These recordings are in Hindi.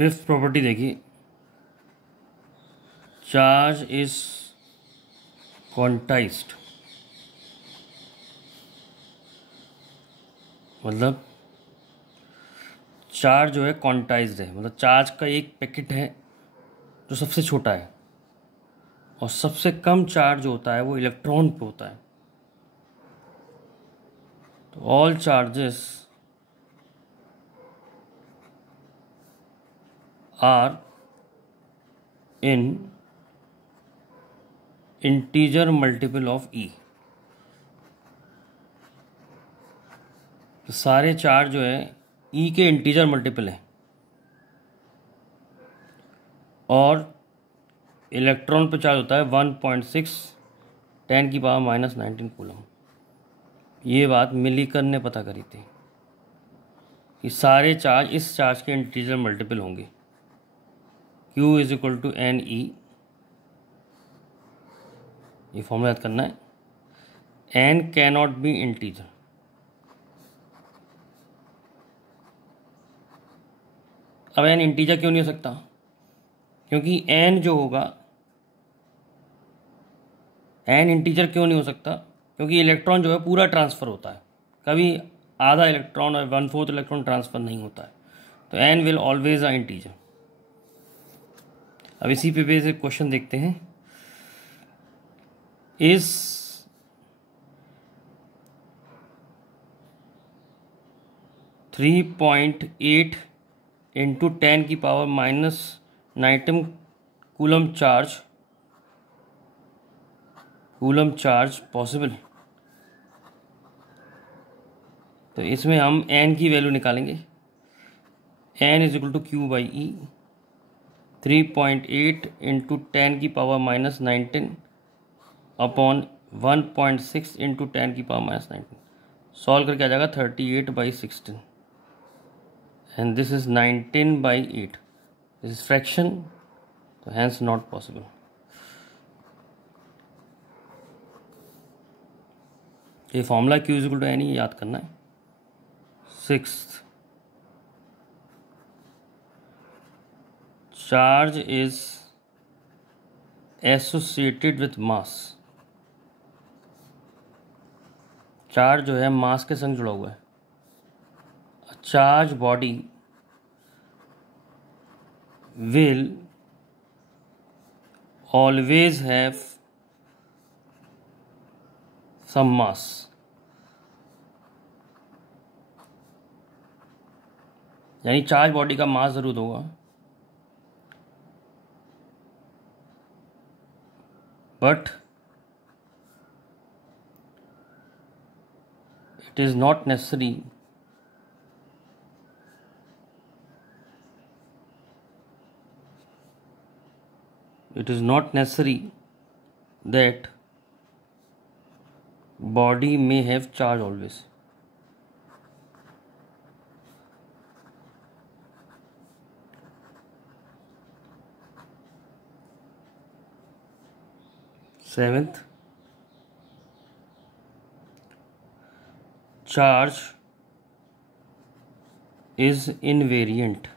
फिफ्थ प्रॉपर्टी देखिए, चार्ज इज क्वांटाइज्ड, मतलब चार्ज जो है क्वांटाइज्ड है, मतलब चार्ज का एक पैकेट है जो सबसे छोटा है और सबसे कम चार्ज जो होता है वो इलेक्ट्रॉन पे होता है। तो all charges are in integer multiple of e. तो सारे चार्ज जो है ई के इंटीजर मल्टीपल है और इलेक्ट्रॉन पे चार्ज होता है 1.6 10⁻⁻⁹ कूलम। ये बात मिलीकन ने पता करी थी कि सारे चार्ज इस चार्ज के इंटीजर मल्टीपल होंगे। Q is equal to n e, ये फॉर्मूला याद करना है। एन कैनॉट बी इंटीजर, अब एन इंटीजर क्यों नहीं हो सकता? क्योंकि एन जो होगा, एन इंटीजर क्यों नहीं हो सकता? क्योंकि इलेक्ट्रॉन जो है पूरा ट्रांसफ़र होता है, कभी आधा इलेक्ट्रॉन और 1/4 इलेक्ट्रॉन ट्रांसफ़र नहीं होता है। तो n will always a integer. अब इसी पे बेस एक क्वेश्चन देखते हैं। Is 3.8 into 10⁻⁻⁹ coulomb charge possible? तो इसमें हम एन की वैल्यू निकालेंगे। N is equal to q by e, 3.8 into 10⁻⁻⁹ upon 1.6 into 10⁻⁻⁹। Solve करके आ जाएगा 38/16 and this is 19/8। This is fraction, तो हैंस नॉट पॉसिबल। ये formula Q is equal to n, याद करना है। Sixth, charge is associated with mass. Charge जो है मास के संग जुड़ा हुआ है। Charge body will always have some mass। यानी चार्ज बॉडी का मास जरूर होगा, but it is not necessary that body may have charge always। Seventh, charge is invariant.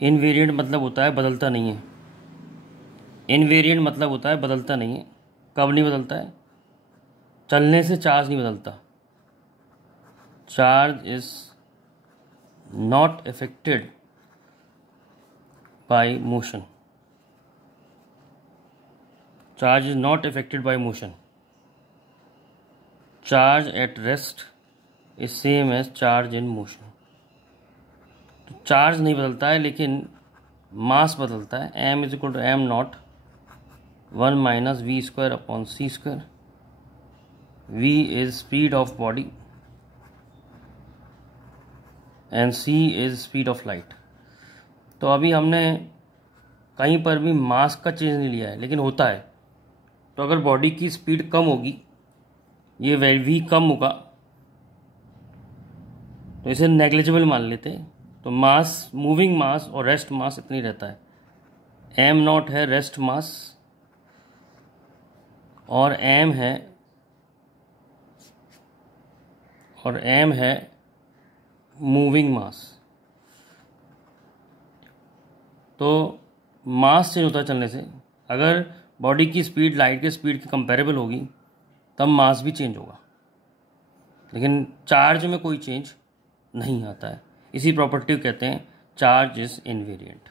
Invariant मतलब होता है बदलता नहीं है। इनवेरिएंट मतलब होता है बदलता नहीं है। कब नहीं बदलता है? चलने से चार्ज नहीं बदलता। Charge is not affected by motion. Charge is not affected by motion. Charge at rest is same as charge in motion. तो चार्ज नहीं बदलता है लेकिन मास बदलता है। M is equal to m not 1 - v² upon c²। v is speed of body and c is speed of light. तो अभी हमने कहीं पर भी मास का चेंज नहीं लिया है, लेकिन होता है। तो अगर बॉडी की स्पीड कम होगी, ये v कम होगा, तो इसे नेग्लिजिबल मान लेते हैं। तो मास, मूविंग मास और रेस्ट मास इतनी रहता है। एम नॉट है रेस्ट मास और एम है मूविंग मास। तो मास चेंज होता है चलने से। अगर बॉडी की स्पीड लाइट के स्पीड के कंपेरेबल होगी तब मास भी चेंज होगा, लेकिन चार्ज में कोई चेंज नहीं आता है। इसी प्रॉपर्टी को कहते हैं चार्ज इज इनवेरिएंट।